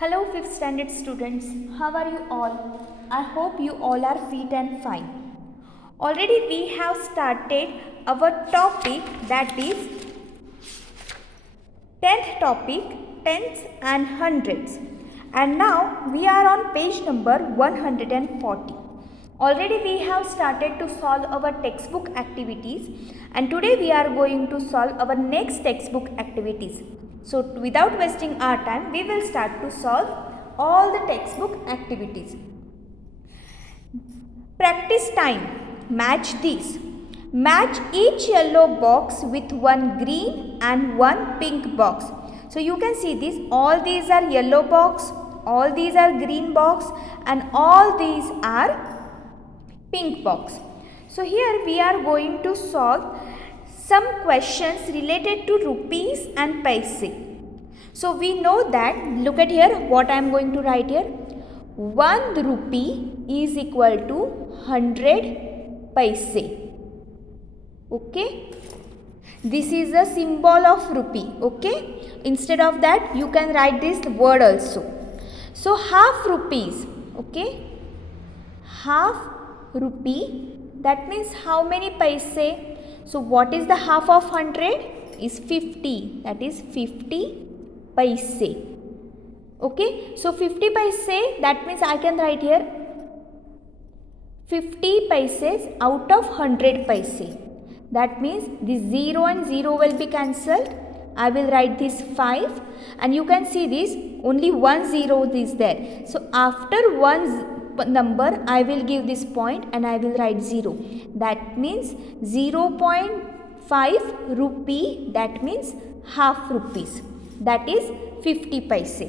Hello 5th standard students, how are you all? I hope you all are fit and fine. Already we have started our topic, that is 10th topic, tens and hundreds, and now we are on page number 140. Already we have started to solve our textbook activities, and today we are going to solve our next textbook activities. So without wasting our time, we will start to solve all the textbook activities. Practice time. Match these. Match each yellow box with one green and one pink box. So you can see this, all these are yellow box, all these are green box, and all these are pink box. So here we are going to solve some questions related to rupees and paise. So we know that, look at here what I am going to write here. 1 rupee is equal to 100 paise. Okay. This is a symbol of rupee. Okay. Instead of that you can write this word also. So half rupees. Okay. Half rupee, that means how many paise? So what is the half of 100? Is 50. That is 50 paise. Okay. So 50 paise, that means I can write here 50 paises out of 100 paise. That means this 0 and 0 will be cancelled. I will write this 5, and you can see this only 1 0 is there. So after one number I will give this point and I will write 0. That means 0.5 rupee, that means half rupees, that is 50 paise.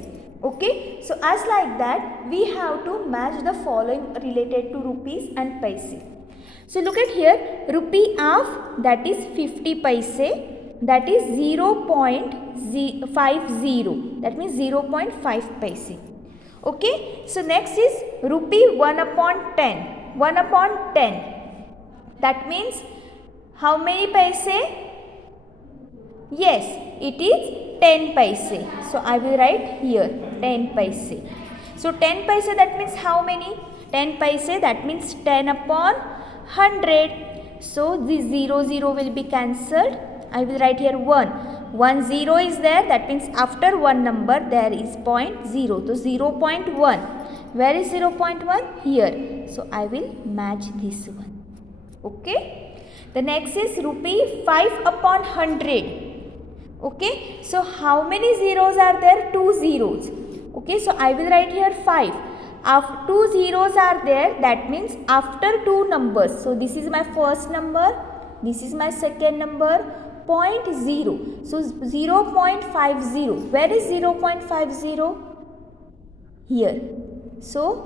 Okay, so as like that we have to match the following related to rupees and paise. So look at here, rupee half, that is 50 paise, that is 0.50, that means 0.5 paise. Okay, so next is rupee 1 upon 10. 1 upon 10, that means how many paise? Yes, it is 10 paise. So I will write here 10 paise. So 10 paise, that means how many? 10 paise, that means 10 upon 100. So this 0 0 will be cancelled. I will write here 1. 1 0 is there, that means after one number there is 0.0. So 0.1. Where is 0.1? Here. So I will match this one. Okay. The next is rupee 5 upon 100. Okay. So how many zeros are there? 2 zeros. Okay. So I will write here 5. After 2 zeros are there, that means after 2 numbers. So this is my first number, this is my second number, 0.0. So 0.50. Where is 0.50? Here. So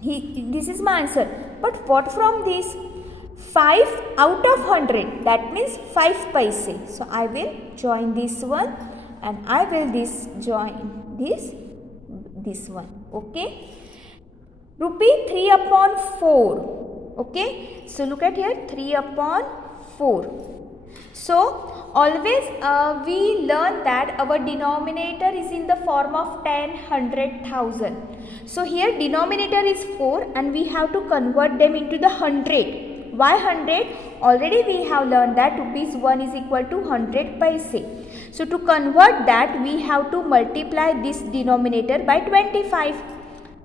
this is my answer. But what from this? 5 out of 100, that means 5 paise. So I will join this one and I will join this one. Okay. Rupee 3 upon 4. Okay. So look at here, 3 upon 4. So always we learn that our denominator is in the form of 10, 100, 1000. So here denominator is 4 and we have to convert them into the 100. Why 100? Already we have learned that rupees 1 is equal to 100 paise. So to convert that we have to multiply this denominator by 25,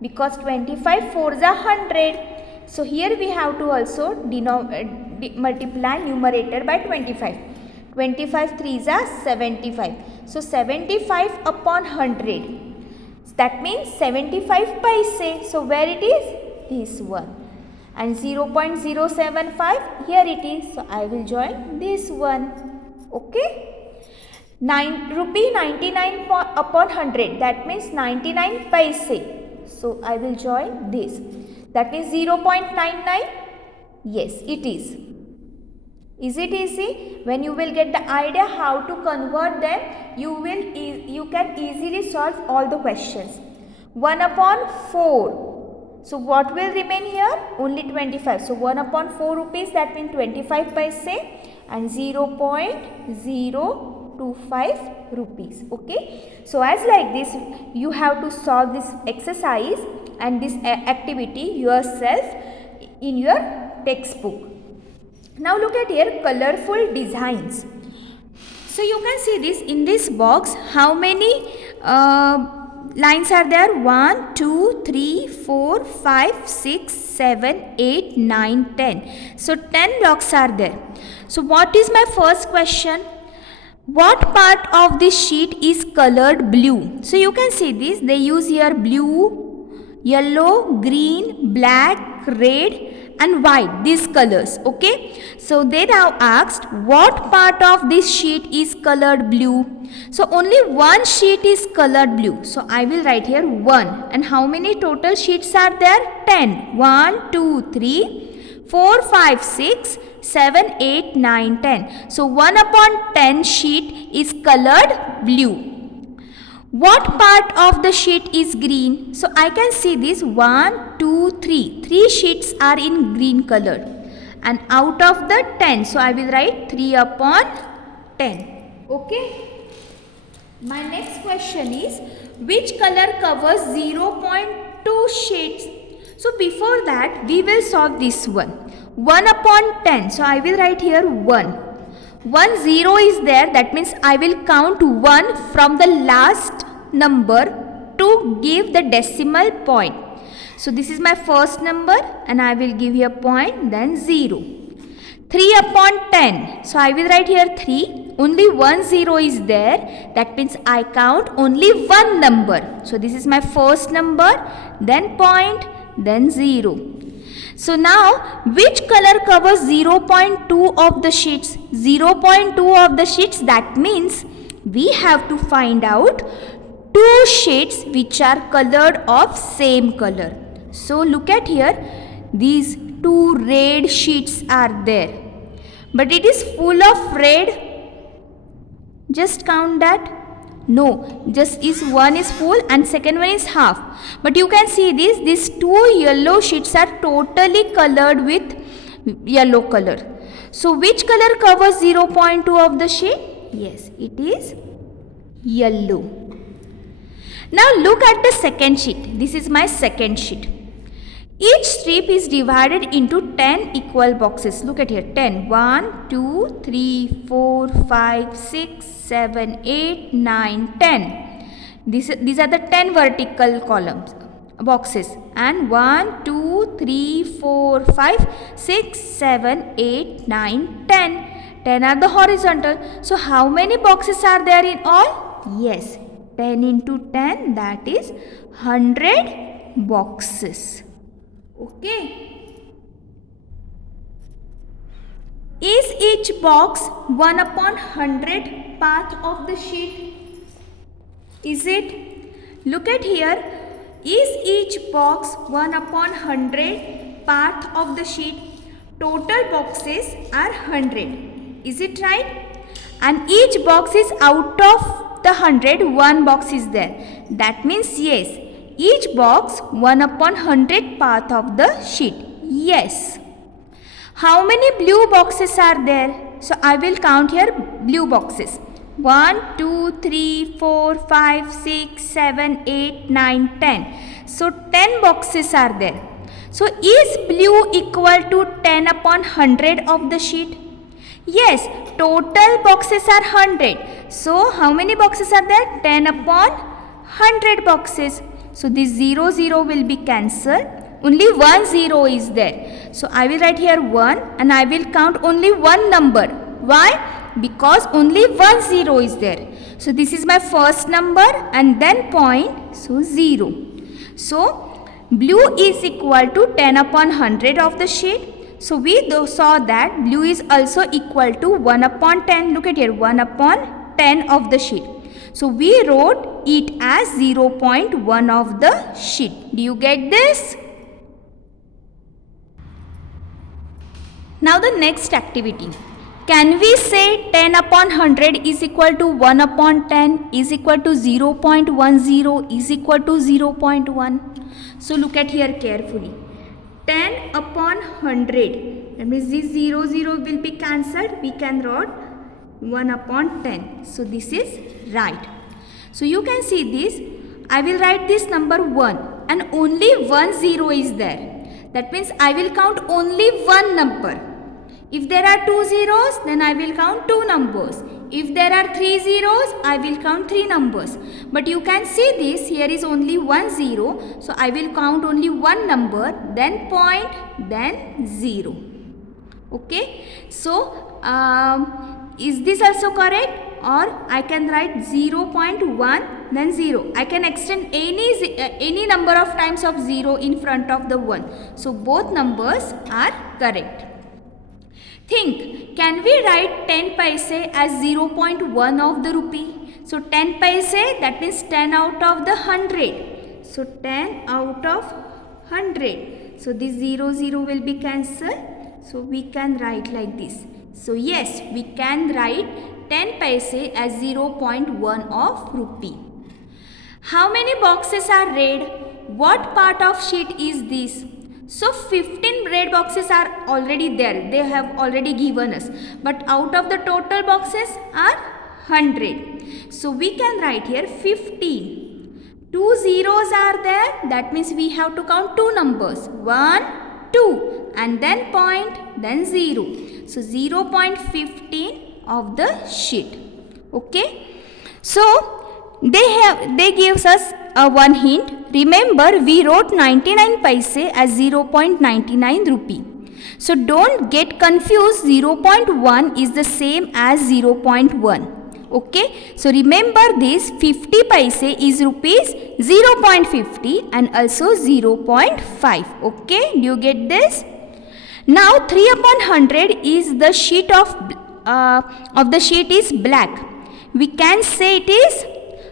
because 25 4s are 100. So here we have to also multiply numerator by 25. 25 3s are 75. So 75 upon 100. That means 75 paise. So where it is? This one. And 0.075, here it is. So I will join this one. Okay. Rupee 99 upon 100, that means 99 paise. So I will join this. That means 0.99. Yes, it is. Is it easy? When you will get the idea how to convert them, you can easily solve all the questions. 1 upon 4. So what will remain here? Only 25. So 1 upon 4 rupees, that means 25 paise, and 0.0 225 rupees. Okay, so as like this you have to solve this exercise and this activity yourself in your textbook. Now look at here, colorful designs. So you can see this in this box, how many lines are there? 1, 2, 3, 4, 5, 6, 7, 8, 9, 10. So 10 blocks are there. So what is my first question? What part of this sheet is colored blue? So you can see this, they use here blue, yellow, green, black, red and white, these colors. Okay, so they now asked what part of this sheet is colored blue. So only one sheet is colored blue, so I will write here 1. And how many total sheets are there? 10. 1, 2, 3, 4, 5, 6, 7, 8, 9, 10. So 1 upon 10 sheet is colored blue. What part of the sheet is green? So I can see this 1, 2, 3. 3 sheets are in green color. And out of the 10, so I will write 3 upon 10. Okay. My next question is, which color covers 0.2 sheets? So before that, we will solve this one. 1 upon 10. So I will write here 1. 1 0 is there, that means I will count 1 from the last number to give the decimal point. So this is my first number and I will give here point, then 0. 3 upon 10. So I will write here 3. Only 1 0 is there, that means I count only one number. So this is my first number, then point, then 0. So now, which color covers 0.2 of the sheets? 0.2 of the sheets, that means we have to find out 2 sheets which are colored of same color. So look at here, these 2 red sheets are there. But it is full of red. Just count that. No, just is one is full and second one is half. But you can see this, these 2 yellow sheets are totally colored with yellow color. So which color covers 0.2 of the sheet? Yes, it is yellow. Now look at the second sheet. This is my second sheet. Each strip is divided into 10 equal boxes. Look at here, 10. 1, 2, 3, 4, 5, 6, 7, 8, 9, 10. These are the 10 vertical columns, boxes. And 1, 2, 3, 4, 5, 6, 7, 8, 9, 10. 10 are the horizontal. So how many boxes are there in all? Yes, 10 into 10, that is 100 boxes. Okay. Is each box 1 upon 100 path of the sheet? Is it? Look at here. Is each box 1 upon 100 path of the sheet? Total boxes are 100. Is it right? And each box is out of the 100, one box is there. That means yes. Each box 1 upon 100 path of the sheet. Yes. How many blue boxes are there? So I will count here blue boxes. 1, 2, 3, 4, 5, 6, 7, 8, 9, 10. So 10 boxes are there. So is blue equal to 10 upon 100 of the sheet? Yes, total boxes are 100. So how many boxes are there? 10 upon 100 boxes. So this 0, 0 will be cancelled. Only 1 0 is there. So I will write here 1 and I will count only one number. Why? Because only 1 0 is there. So this is my first number and then point. So 0. So blue is equal to 10 upon 100 of the sheet. So we saw that blue is also equal to 1 upon 10. Look at here, 1 upon 10 of the sheet. So we wrote it as 0.1 of the sheet. Do you get this? Now the next activity. Can we say 10 upon 100 is equal to 1 upon 10 is equal to 0.10 is equal to 0.1? So look at here carefully. 10 upon 100. That means this 0, 0 will be cancelled. We can write 1 upon 10. So this is right. So you can see this. I will write this number 1 and only one 0 is there. That means I will count only one number. If there are 2 zeros, then I will count 2 numbers. If there are 3 zeros, I will count 3 numbers. But you can see this, here is only 1 0. So I will count only one number, then point, then 0. Okay. So is this also correct? Or I can write 0.1 then 0. I can extend any number of times of 0 in front of the 1. So both numbers are correct. Think, can we write 10 paise as 0.1 of the rupee? So 10 paise, that means 10 out of the 100. So 10 out of 100. So this 0 0 will be cancelled. So we can write like this. So yes, we can write 10 paise as 0.1 of rupee. How many boxes are red? What part of sheet is this? So 15 red boxes are already there. They have already given us. But out of the total boxes are 100. So we can write here 15. 2 zeros are there. That means we have to count 2 numbers. 1, 2 and then point, then 0. So 0.15 of the sheet. Okay. So they gives us one hint. Remember, we wrote 99 paise as 0.99 rupee. So don't get confused. 0.1 is the same as 0.1. Okay. So remember this, 50 paise is rupees 0.50 and also 0.5. Okay. Do you get this? Now 3 upon 100 is the sheet of the sheet is black. We can say it is,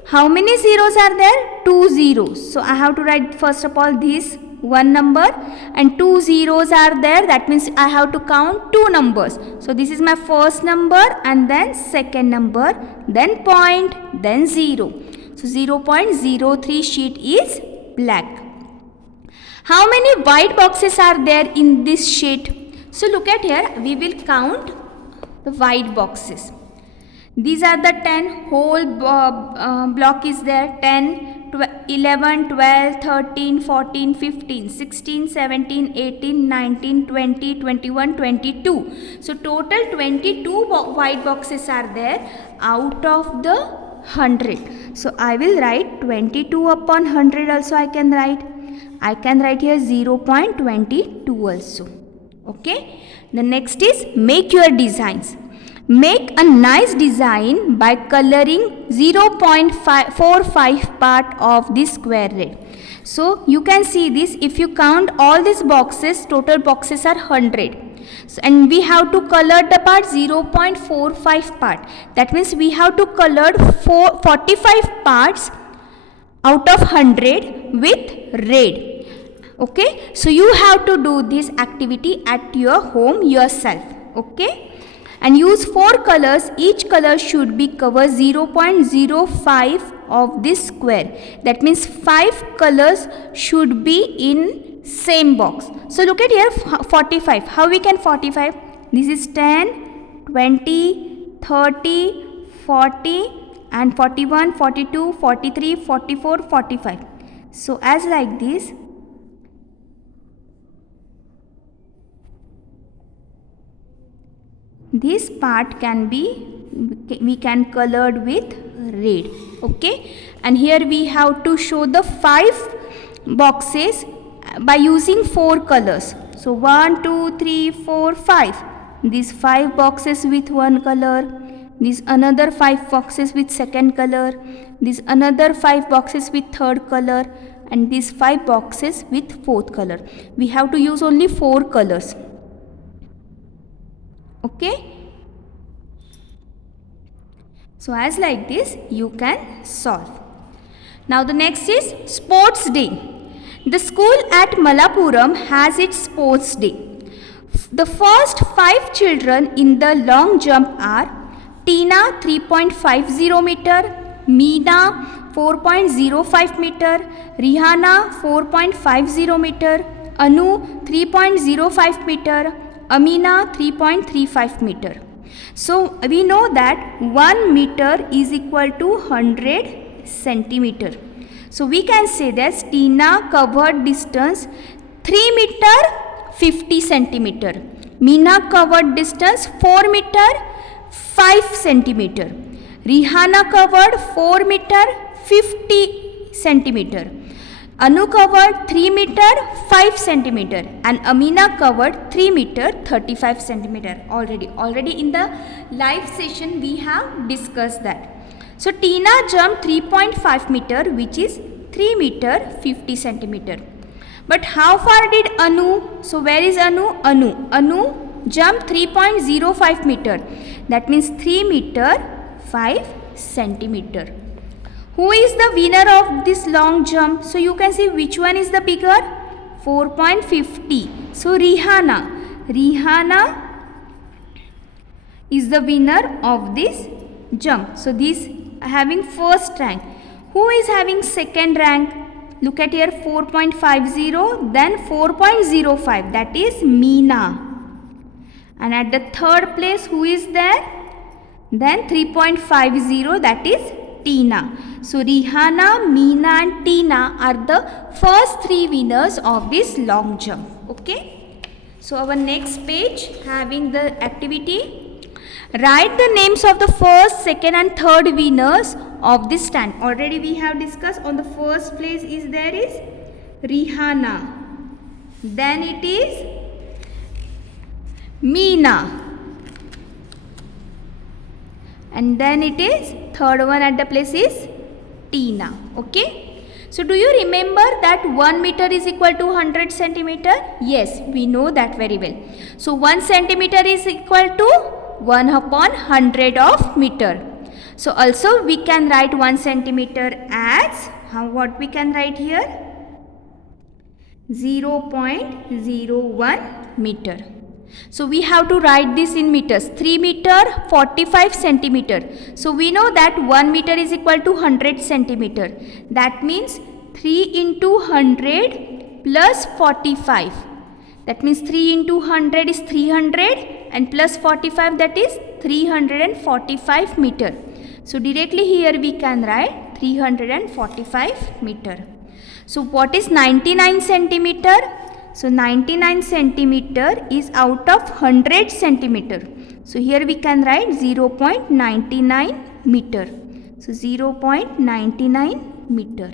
how many zeros are there? 2 zeros. So I have to write first of all this one number and 2 zeros are there. That means I have to count 2 numbers. So this is my first number and then second number, then point, then 0. So 0.03 sheet is black. How many white boxes are there in this sheet? So look at here, we will count the white boxes. These are the 10, whole block is there, 10, 11, 12, 13, 14, 15, 16, 17, 18, 19, 20, 21, 22. So total 22 white boxes are there out of the 100. So I will write 22 upon 100 also I can write. I can write here 0.22 also. Okay. The next is make your designs. Make a nice design by coloring 0.45 part of this square red. So you can see this, if you count all these boxes, total boxes are 100. So, and we have to color the part 0.45 part. That means we have to color 45 parts out of 100 with red. Okay. So you have to do this activity at your home yourself. Okay. And use 4 colors. Each color should be cover 0.05 of this square. That means 5 colors should be in same box. So look at here, 45. How we can 45? This is 10, 20, 30, 40 and 41, 42, 43, 44, 45. So as like this. This part can be, we can colored with red. Okay. And here we have to show the 5 boxes by using 4 colors. So 1, 2, 3, 4, 5. These 5 boxes with one color. These another 5 boxes with second color. These another 5 boxes with third color. And these 5 boxes with fourth color. We have to use only 4 colors. Okay. So as like this you can solve. Now the next is sports day. The school at Malapuram has its sports day. The first 5 children in the long jump are Tina 3.50 meter, Meena 4.05 meter, Rihanna 4.50 meter, Anu 3.05 meter, Amina 3.35 meter. So we know that 1 meter is equal to 100 centimeter. So we can say that Tina covered distance 3 meter 50 centimeter. Meena covered distance 4 meter 5 centimeter. Rihanna covered 4 meter 50 centimeter. Anu covered 3 meter 5 centimeter and Amina covered 3 meter 35 centimeter. Already in the live session we have discussed that. So Tina jumped 3.5 meter, which is 3 meter 50 centimeter. But how far did Anu? So where is Anu? Anu jumped 3.05 meter. That means 3 meter 5 centimeter. Who is the winner of this long jump? So you can see which one is the bigger? 4.50. So Rihanna is the winner of this jump. So this having first rank. Who is having second rank? Look at here, 4.50, then 4.05, that is Meena. And at the third place, who is there? Then 3.50, that is Tina. So Rihanna, Meena and Tina are the first 3 winners of this long jump. Okay. So our next page having the activity. Write the names of the first, second and third winners of this stand. Already we have discussed. On the first place is Rihanna. Then it is Meena. And then it is third one at the place is Tina. Okay. So do you remember that 1 meter is equal to 100 centimeter? Yes, we know that very well. So 1 centimeter is equal to 1 upon 100 of meter. So also we can write 1 centimeter as, what we can write here? 0.01 meter. So we have to write this in meters. 3 meter 45 centimeter. So we know that 1 meter is equal to 100 centimeter. That means 3 into 100 plus 45. That means 3 into 100 is 300 and plus 45, that is 345 meter. So directly here we can write 345 meter. So what is 99 centimeter? So 99 centimeter is out of 100 centimeter. So here we can write 0.99 meter. So 0.99 meter.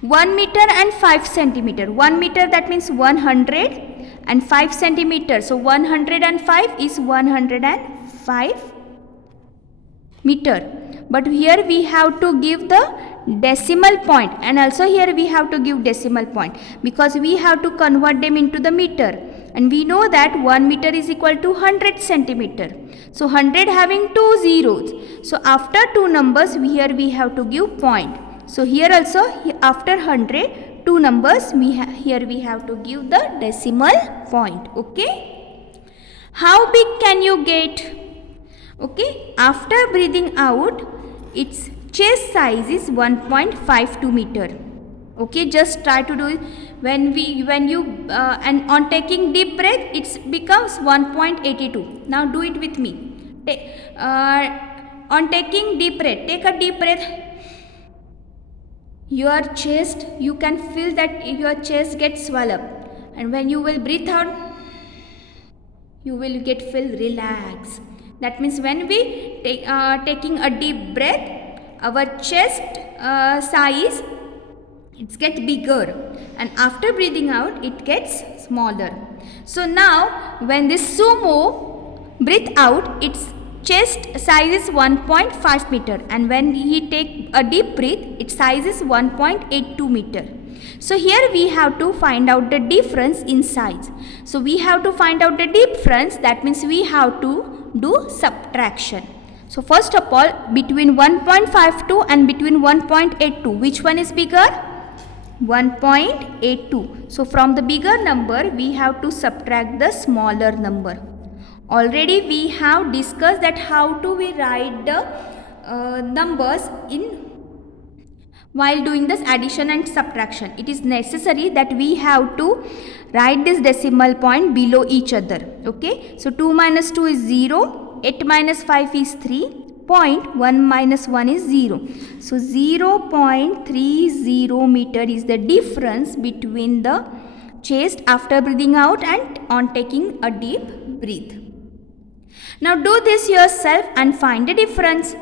1 meter and 5 centimeter. 1 meter, that means 100 and 5 centimeter. So 105 is 105 meter. But here we have to give the decimal point, and also here we have to give decimal point because we have to convert them into the meter, and we know that 1 meter is equal to 100 centimeter. So 100 having 2 zeros. So after 2 numbers here we have to give point. So here also after 100 2 numbers here we have to give the decimal point. Okay. How big can you get? Okay. After breathing out, its chest size is 1.52 meter. Okay, just try to do it. And on taking deep breath, it becomes 1.82. Now do it with me. On taking deep breath, take a deep breath. Your chest, you can feel that your chest gets swell up, and when you will breathe out, you will feel relaxed. That means when we taking a deep breath, our chest size it gets bigger, and after breathing out it gets smaller. So now when this sumo breathe out, its chest size is 1.5 meter, and when he take a deep breath, its size is 1.82 meter. So here we have to find out the difference in size. So we have to find out the difference. That means we have to do subtraction. So first of all, between 1.52 and between 1.82, which one is bigger? 1.82. So from the bigger number, we have to subtract the smaller number. Already we have discussed that how to we write the numbers while doing this addition and subtraction. It is necessary that we have to write this decimal point below each other. Okay. So 2 minus 2 is 0. 8 minus 5 is 3. 0.1 minus 1 is 0. So 0.30 meter is the difference between the chest after breathing out and on taking a deep breath. Now do this yourself and find the difference.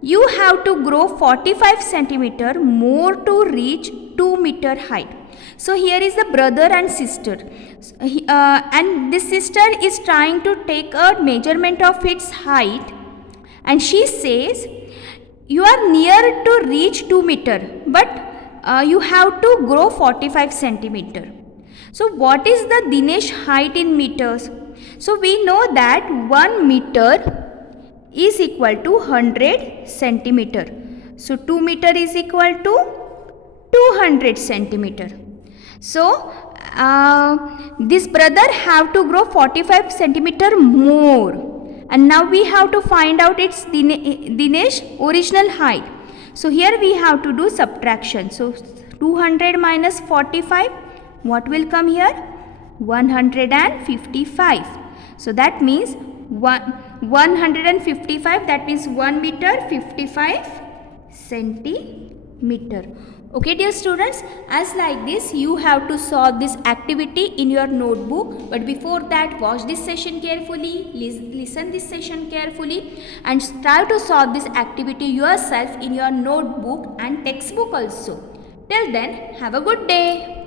You have to grow 45 centimeter more to reach 2 meter height. So here is the brother and sister, and this sister is trying to take a measurement of its height, and she says you are near to reach 2 meter, but you have to grow 45 centimeter. So what is the Dinesh height in meters? So we know that 1 meter is equal to 100 centimeter. So 2 meter is equal to 200 centimeter. So this brother have to grow 45 centimeter more, and now we have to find out its Dinesh original height. So here we have to do subtraction. So 200 minus 45, what will come here? 155. So that means 155, that means 1 meter 55 centimeter. Okay dear students, as like this you have to solve this activity in your notebook, but before that watch this session carefully, listen this session carefully, and try to solve this activity yourself in your notebook and textbook also. Till then, have a good day.